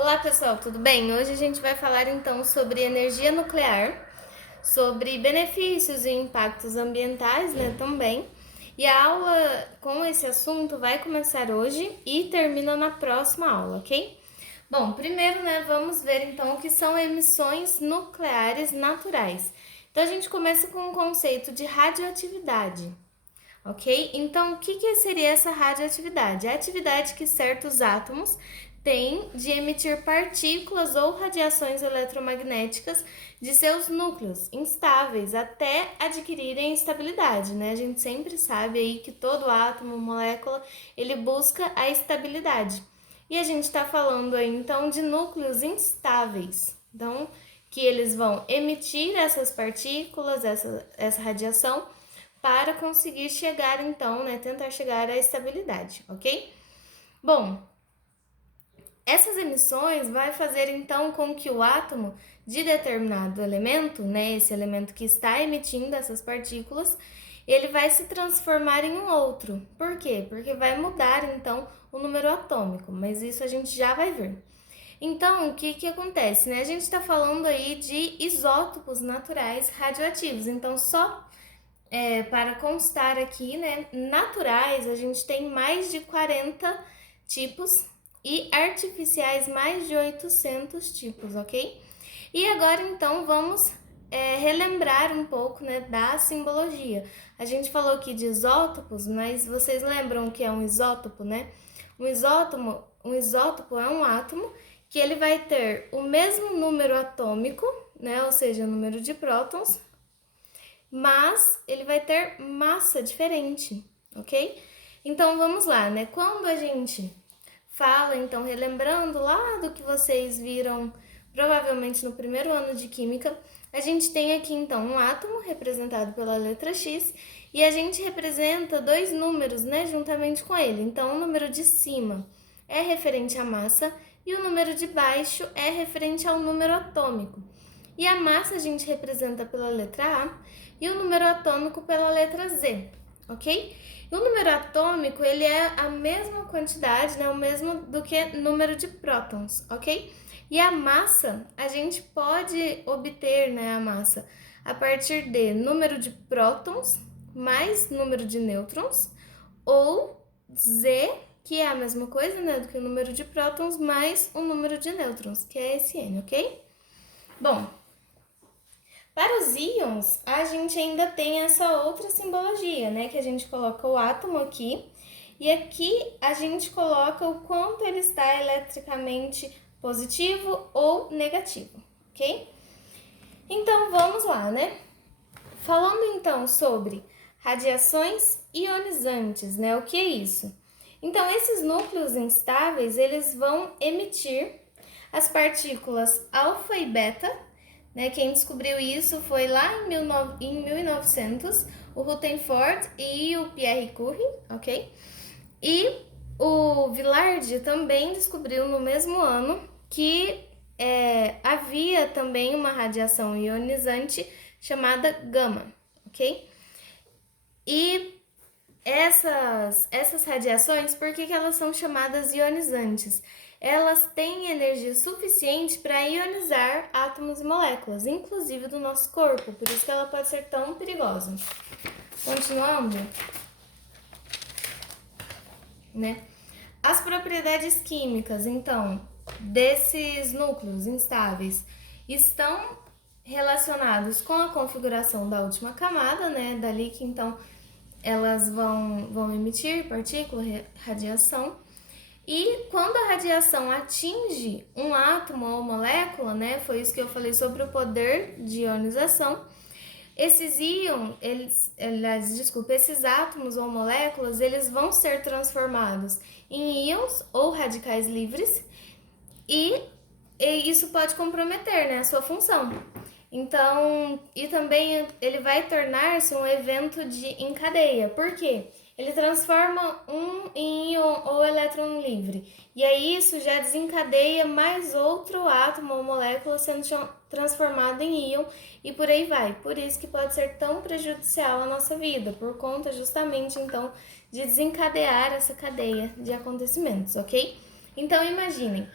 Olá pessoal, tudo bem? Hoje a gente vai falar então sobre energia nuclear, sobre benefícios e impactos ambientais, né, também. E a aula com esse assunto vai começar hoje e termina na próxima aula, ok? Bom, primeiro, né, vamos ver então o que são emissões nucleares naturais. Então a gente começa com o conceito de radioatividade. Ok? Então, o que seria essa radioatividade? É a atividade que certos átomos têm de emitir partículas ou radiações eletromagnéticas de seus núcleos instáveis até adquirirem estabilidade, né? A gente sempre sabe aí que todo átomo, molécula, ele busca a estabilidade. E a gente está falando aí então de núcleos instáveis. Então, que eles vão emitir essas partículas, essa radiação para conseguir chegar então, né, tentar chegar à estabilidade, ok? Bom, essas emissões vai fazer então com que o átomo de determinado elemento, né, esse elemento que está emitindo essas partículas, ele vai se transformar em um outro. Por quê? Porque vai mudar então o número atômico, mas isso a gente já vai ver. Então, o que acontece, né? A gente está falando aí de isótopos naturais radioativos. Então, só para constar aqui, né, naturais, a gente tem mais de 40 tipos e artificiais mais de 800 tipos, ok? E agora então vamos relembrar um pouco, né, da simbologia. A gente falou aqui de isótopos, mas vocês lembram o que é um isótopo, né? Um isótopo é um átomo que ele vai ter o mesmo número atômico, né, ou seja, o número de prótons, mas ele vai ter massa diferente, ok? Então vamos lá, né? Quando a gente fala, então relembrando lá do que vocês viram provavelmente no primeiro ano de química, a gente tem aqui então um átomo representado pela letra X e a gente representa dois números, né, juntamente com ele. Então o número de cima é referente à massa e o número de baixo é referente ao número atômico. E a massa a gente representa pela letra A e o número atômico pela letra Z, ok? E o número atômico, ele é a mesma quantidade, né, o mesmo do que número de prótons, ok? E a massa, a gente pode obter, né, a massa a partir de número de prótons mais número de nêutrons, ou Z, que é a mesma coisa, né, do que o número de prótons mais o número de nêutrons, que é esse N, ok? Bom, para os íons, a gente ainda tem essa outra simbologia, né? Que a gente coloca o átomo aqui e aqui a gente coloca o quanto ele está eletricamente positivo ou negativo, ok? Então vamos lá, né? Falando então sobre radiações ionizantes, né? O que é isso? Então esses núcleos instáveis, eles vão emitir as partículas alfa e beta, né? Quem descobriu isso foi lá em 1900, o Rutherford e o Pierre Curie, ok? E o Villard também descobriu no mesmo ano que havia também uma radiação ionizante chamada gama, ok? E essas radiações, por que elas são chamadas ionizantes? Elas têm energia suficiente para ionizar átomos e moléculas, inclusive do nosso corpo, por isso que ela pode ser tão perigosa. Continuando, né? As propriedades químicas, então, desses núcleos instáveis estão relacionados com a configuração da última camada, né? Dali que então elas vão emitir partícula, radiação. E quando a radiação atinge um átomo ou molécula, né? Foi isso que eu falei sobre o poder de ionização. Esses íons, esses átomos ou moléculas, eles vão ser transformados em íons ou radicais livres e isso pode comprometer, né, a sua função. Então, e também ele vai tornar-se um evento em cadeia. Por quê? Ele transforma um em íon ou elétron livre. E aí isso já desencadeia mais outro átomo ou molécula sendo transformado em íon e por aí vai. Por isso que pode ser tão prejudicial à nossa vida, por conta justamente então de desencadear essa cadeia de acontecimentos, ok? Então imaginem,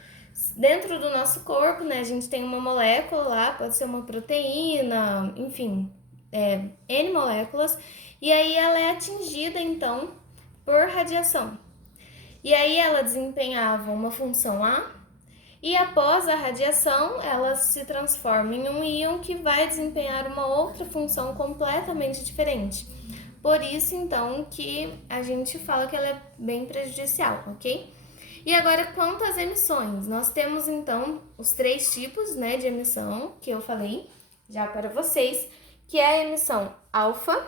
Dentro do nosso corpo, né, a gente tem uma molécula lá, pode ser uma proteína, enfim, N moléculas, e aí ela é atingida, então, por radiação. E aí ela desempenhava uma função A, e após a radiação, ela se transforma em um íon que vai desempenhar uma outra função completamente diferente. Por isso, então, que a gente fala que ela é bem prejudicial, ok? E agora, quanto às emissões, nós temos, então, os 3 tipos, né, de emissão que eu falei já para vocês, que é a emissão alfa,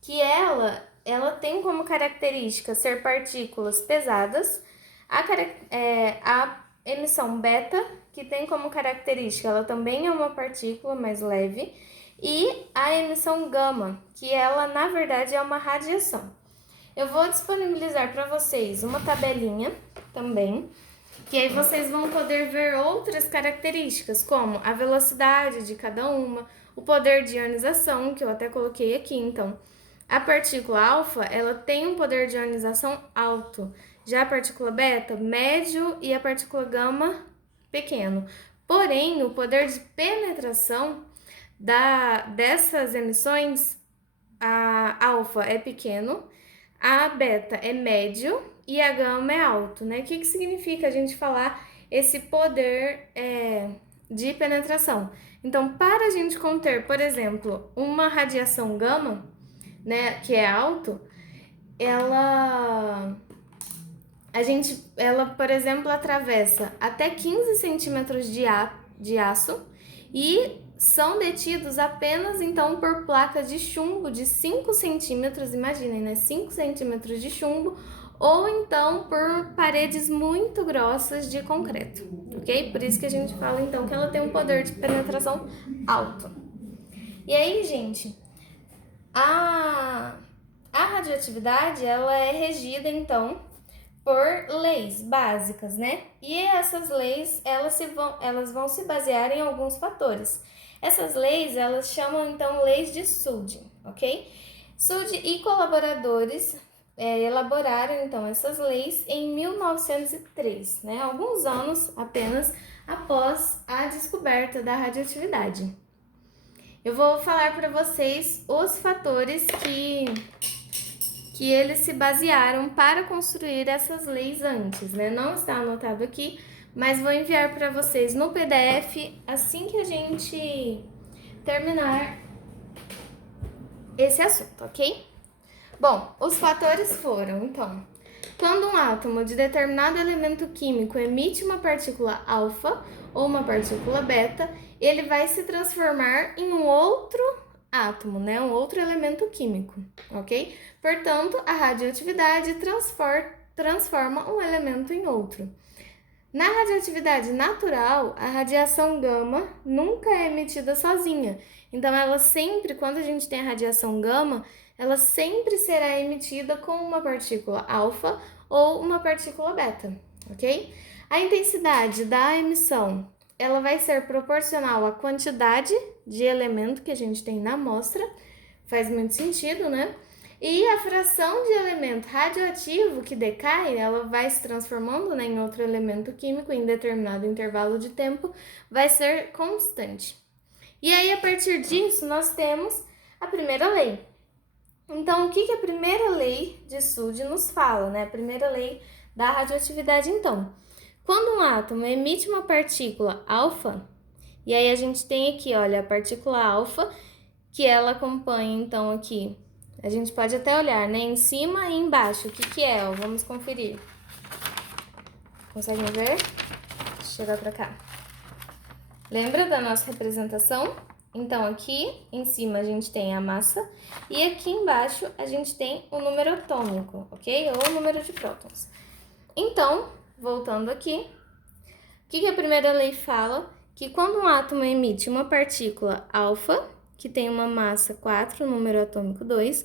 que ela tem como característica ser partículas pesadas, a emissão beta, que tem como característica, ela também é uma partícula mais leve, e a emissão gama, que ela, na verdade, é uma radiação. Eu vou disponibilizar para vocês uma tabelinha também, que aí vocês vão poder ver outras características, como a velocidade de cada uma, o poder de ionização, que eu até coloquei aqui, então. A partícula alfa, ela tem um poder de ionização alto, já a partícula beta, médio, e a partícula gama, pequeno. Porém, o poder de penetração dessas emissões, a alfa é pequeno, a beta é médio e a gama é alto, né? O que significa a gente falar esse poder de penetração? Então, para a gente conter, por exemplo, uma radiação gama, né, que é alto, ela, por exemplo, atravessa até 15 centímetros de aço e são detidos apenas, então, por placas de chumbo de 5 centímetros, imaginem, né, 5 centímetros de chumbo, ou então por paredes muito grossas de concreto, ok? Por isso que a gente fala, então, que ela tem um poder de penetração alto. E aí, gente, a radioatividade, ela é regida, então, por leis básicas, né? E essas leis, elas vão se basear em alguns fatores. Essas leis, elas chamam, então, leis de Sud, ok? Sud e colaboradores elaboraram, então, essas leis em 1903, né? Alguns anos apenas após a descoberta da radioatividade. Eu vou falar para vocês os fatores que eles se basearam para construir essas leis antes, né? Não está anotado aqui, mas vou enviar para vocês no PDF assim que a gente terminar esse assunto, ok? Bom, os fatores foram, então, quando um átomo de determinado elemento químico emite uma partícula alfa ou uma partícula beta, ele vai se transformar em um outro átomo, né? Um outro elemento químico, ok? Portanto, a radioatividade transforma um elemento em outro. Na radioatividade natural, a radiação gama nunca é emitida sozinha. Então, ela sempre, quando a gente tem a radiação gama, ela sempre será emitida com uma partícula alfa ou uma partícula beta, ok? A intensidade da emissão, ela vai ser proporcional à quantidade de elemento que a gente tem na amostra, faz muito sentido, né? E a fração de elemento radioativo que decai, ela vai se transformando, né, em outro elemento químico em determinado intervalo de tempo, vai ser constante. E aí, a partir disso, nós temos a primeira lei. Então, o que a primeira lei de Sud nos fala, né? A primeira lei da radioatividade, então. Quando um átomo emite uma partícula alfa, e aí a gente tem aqui, olha, a partícula alfa, que ela acompanha, então, aqui, a gente pode até olhar, né, em cima e embaixo, o que é, ó, vamos conferir. Conseguem ver? Deixa eu chegar pra cá. Lembra da nossa representação? Então, aqui em cima a gente tem a massa e aqui embaixo a gente tem o número atômico, ok? Ou o número de prótons. Então, voltando aqui, o que a primeira lei fala? Que quando um átomo emite uma partícula alfa, que tem uma massa 4, número atômico 2,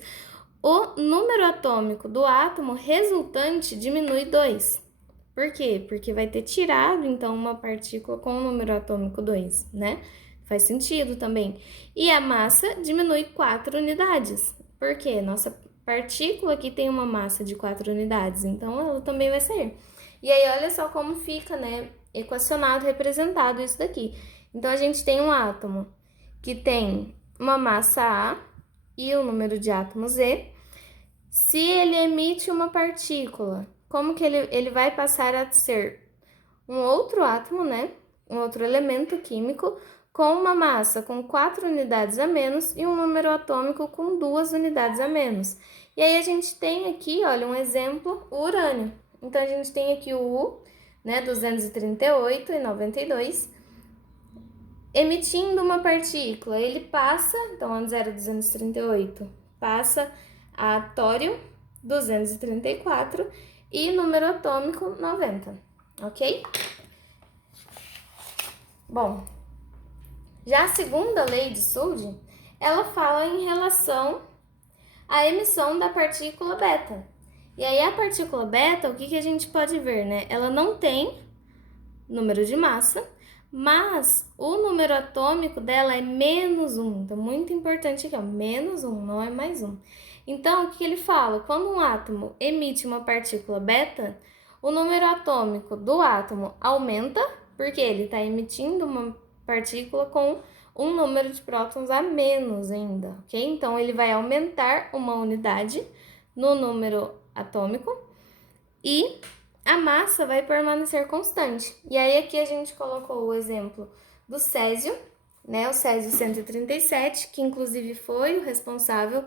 o número atômico do átomo resultante diminui 2. Por quê? Porque vai ter tirado, então, uma partícula com o número atômico 2, né? Faz sentido também. E a massa diminui 4 unidades. Por quê? Nossa partícula aqui tem uma massa de 4 unidades, então ela também vai sair. E aí, olha só como fica, né? equacionado, representado isso daqui. Então, a gente tem um átomo que tem uma massa A e o número de átomos E. Se ele emite uma partícula, como que ele vai passar a ser um outro átomo, né? Um outro elemento químico com uma massa com 4 unidades a menos e um número atômico com 2 unidades a menos. E aí a gente tem aqui, olha, um exemplo, o urânio. Então, a gente tem aqui o U, né, 238 e 92, emitindo uma partícula. Ele passa, então, antes era 238, passa a tório, 234, e número atômico, 90, ok? Bom, já a segunda lei de Suld, ela fala em relação à emissão da partícula beta. E aí, a partícula beta, o que a gente pode ver, né? Ela não tem número de massa, mas o número atômico dela é -1. Então, muito importante aqui, ó, -1, não é mais 1. Então, o que ele fala? Quando um átomo emite uma partícula beta, o número atômico do átomo aumenta, porque ele está emitindo uma partícula com um número de prótons a menos ainda, ok? Então, ele vai aumentar uma unidade no número atômico e a massa vai permanecer constante. E aí, aqui a gente colocou o exemplo do césio, né? O césio 137, que inclusive foi o responsável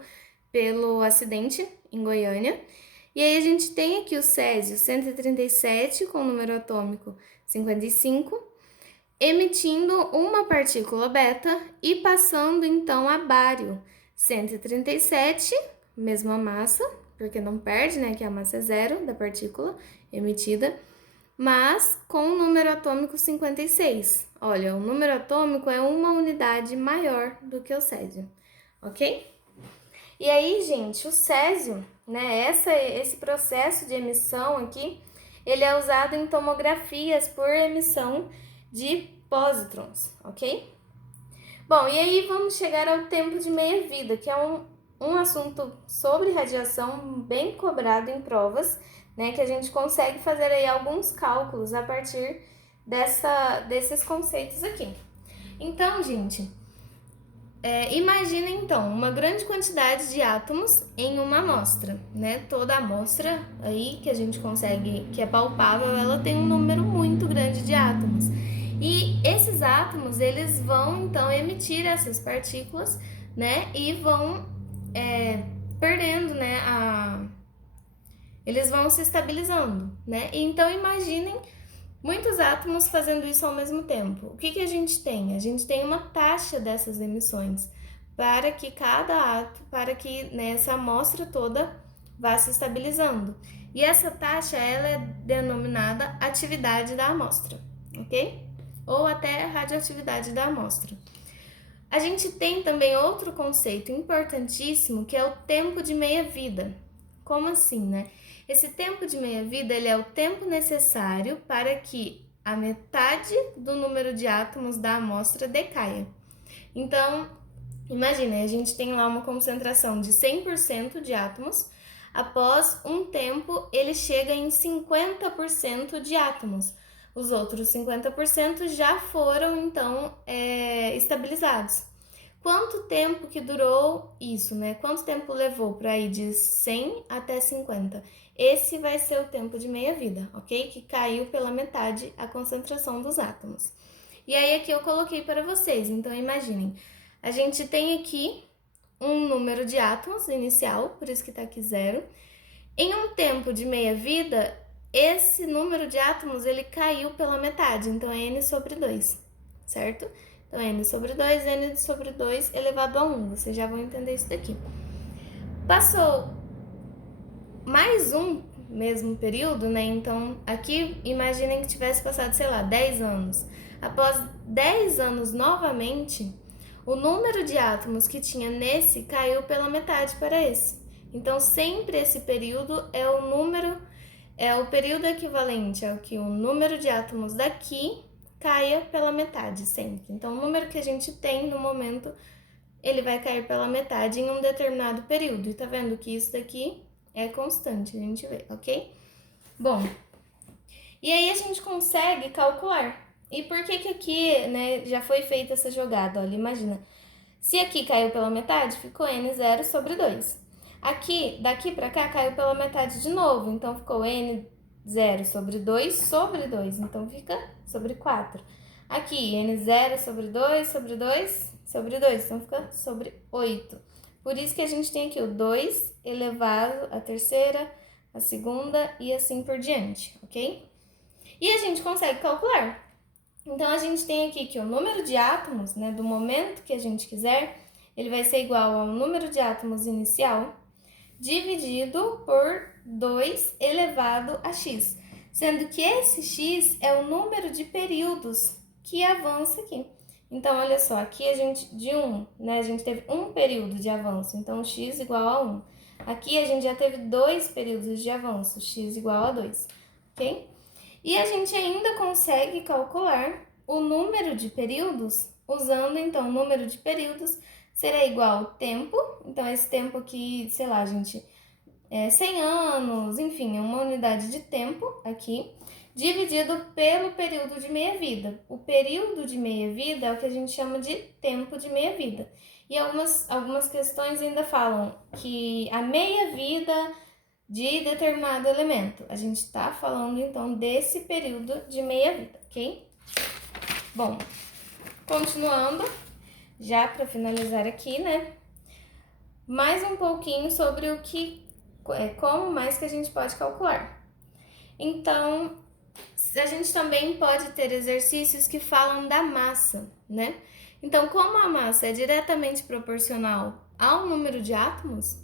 pelo acidente em Goiânia. E aí, a gente tem aqui o césio 137, com o número atômico 55, emitindo uma partícula beta e passando então a bário 137, mesma massa, porque não perde, né, que a massa é zero da partícula emitida, mas com o número atômico 56. Olha, o número atômico é uma unidade maior do que o césio, ok? E aí, gente, o césio, né, esse processo de emissão aqui, ele é usado em tomografias por emissão de pósitrons, ok? Bom, e aí vamos chegar ao tempo de meia-vida, que é um assunto sobre radiação bem cobrado em provas, né, que a gente consegue fazer aí alguns cálculos a partir desses conceitos aqui. Então, gente, imagina então uma grande quantidade de átomos em uma amostra, né? Toda amostra aí que a gente consegue, que é palpável, ela tem um número muito grande de átomos. E esses átomos, eles vão então emitir essas partículas, né? E vão perdendo, né? Eles vão se estabilizando, né? Então imaginem muitos átomos fazendo isso ao mesmo tempo. O que a gente tem? A gente tem uma taxa dessas emissões para que né, essa amostra toda vá se estabilizando. E essa taxa, ela é denominada atividade da amostra, ok? Ou até radioatividade da amostra. A gente tem também outro conceito importantíssimo, que é o tempo de meia-vida. Como assim, né? Esse tempo de meia-vida, ele é o tempo necessário para que a metade do número de átomos da amostra decaia. Então, imagine, a gente tem lá uma concentração de 100% de átomos, após um tempo ele chega em 50% de átomos. Os outros 50% já foram, então, estabilizados. Quanto tempo que durou isso, né? Quanto tempo levou para ir de 100 até 50? Esse vai ser o tempo de meia-vida, ok? Que caiu pela metade a concentração dos átomos. E aí aqui eu coloquei para vocês, então imaginem. A gente tem aqui um número de átomos inicial, por isso que tá aqui 0. Em um tempo de meia-vida, esse número de átomos, ele caiu pela metade, então é n sobre 2, certo? Então, n sobre 2, n sobre 2 elevado a 1. Vocês já vão entender isso daqui. Passou mais um mesmo período, né? Então, aqui, imaginem que tivesse passado, sei lá, 10 anos. Após 10 anos novamente, o número de átomos que tinha nesse caiu pela metade para esse. Então, sempre esse período é o período equivalente ao que o número de átomos daqui caia pela metade sempre. Então, o número que a gente tem no momento, ele vai cair pela metade em um determinado período. E tá vendo que isso daqui é constante, a gente vê, ok? Bom, E aí a gente consegue calcular. E por que que aqui, né, já foi feita essa jogada? Olha, imagina. Se aqui caiu pela metade, ficou n0 sobre 2. Aqui, daqui para cá, caiu pela metade de novo. Então, ficou n0 sobre 2, então fica sobre 4. Aqui, n0 sobre 2, sobre 2, sobre 2. Então, fica sobre 8. Por isso que a gente tem aqui o 2 elevado à terceira, a segunda e assim por diante, ok? E a gente consegue calcular. Então, a gente tem aqui que o número de átomos, né, do momento que a gente quiser, ele vai ser igual ao número de átomos inicial dividido por 2 elevado a x, sendo que esse x é o número de períodos que avança aqui. Então, olha só, aqui a gente, de 1, né, a gente teve um período de avanço, então x igual a 1. Aqui a gente já teve 2 períodos de avanço, x igual a 2, ok? E a gente ainda consegue calcular o número de períodos usando, então, o número de períodos será igual ao tempo. Então, esse tempo aqui, sei lá, gente, 100 anos, enfim, é uma unidade de tempo aqui, dividido pelo período de meia-vida. O período de meia-vida é o que a gente chama de tempo de meia-vida. E algumas questões ainda falam que a meia-vida de determinado elemento. A gente está falando, então, desse período de meia-vida, ok? Bom, continuando, já para finalizar aqui, né? Mais um pouquinho sobre o que, como mais que a gente pode calcular. Então, a gente também pode ter exercícios que falam da massa, né? Então, como a massa é diretamente proporcional ao número de átomos,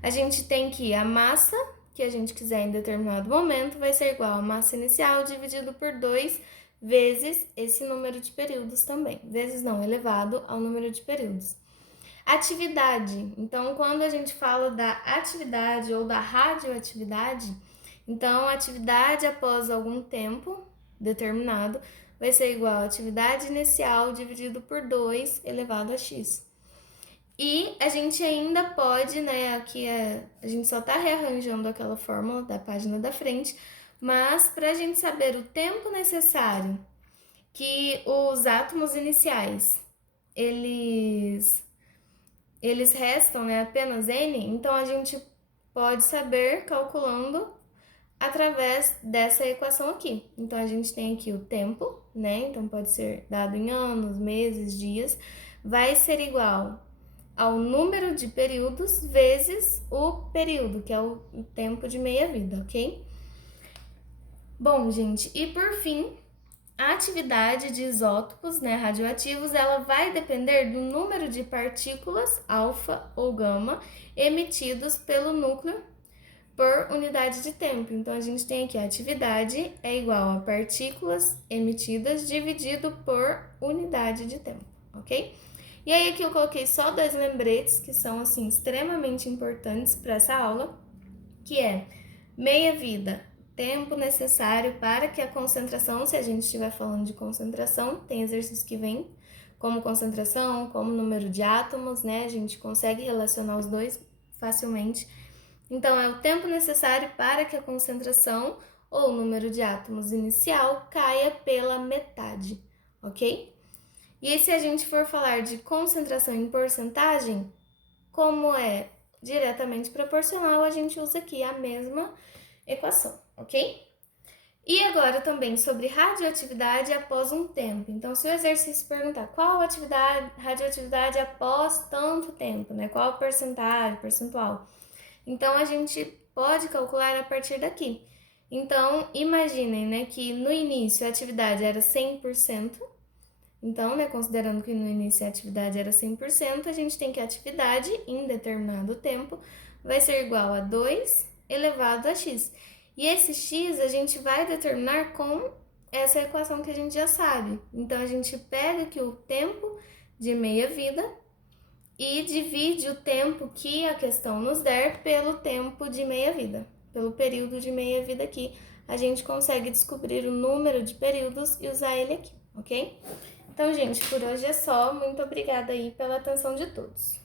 a gente tem que a massa que a gente quiser em determinado momento vai ser igual a massa inicial dividido por 2 vezes esse número de períodos também. Vezes não, elevado ao número de períodos. Atividade. Então, quando a gente fala da atividade ou da radioatividade, então a atividade após algum tempo determinado vai ser igual a atividade inicial dividido por 2 elevado a x. E a gente ainda pode, né, aqui a gente só tá rearranjando aquela fórmula da página da frente, mas para a gente saber o tempo necessário que os átomos iniciais, eles restam, né, apenas n, então a gente pode saber calculando através dessa equação aqui. Então, a gente tem aqui o tempo, né, então pode ser dado em anos, meses, dias, vai ser igual ao número de períodos vezes o período, que é o tempo de meia-vida, ok? Bom, gente, e por fim, a atividade de isótopos, né, radioativos, ela vai depender do número de partículas alfa ou gama emitidos pelo núcleo por unidade de tempo. Então, a gente tem aqui a atividade é igual a partículas emitidas dividido por unidade de tempo, ok? E aí aqui eu coloquei só 2 lembretes que são, assim, extremamente importantes para essa aula, que é meia-vida, tempo necessário para que a concentração, se a gente estiver falando de concentração, tem exercício que vem como concentração, como número de átomos, né? A gente consegue relacionar os dois facilmente. Então, é o tempo necessário para que a concentração ou número de átomos inicial caia pela metade, ok? E se a gente for falar de concentração em porcentagem, como é diretamente proporcional, a gente usa aqui a mesma equação, ok? E agora também sobre radioatividade após um tempo. Então, se o exercício perguntar qual radioatividade após tanto tempo, né? Qual porcentagem, percentual? Então, a gente pode calcular a partir daqui. Então, imaginem, né, que no início a atividade era 100%. Então, né, considerando que no início a atividade era 100%, a gente tem que a atividade em determinado tempo vai ser igual a 2 elevado a x. E esse x a gente vai determinar com essa equação que a gente já sabe. Então, a gente pega aqui o tempo de meia-vida e divide o tempo que a questão nos der pelo tempo de meia-vida. Pelo período de meia-vida aqui, a gente consegue descobrir o número de períodos e usar ele aqui, ok? Então, gente, por hoje é só. Muito obrigada aí pela atenção de todos.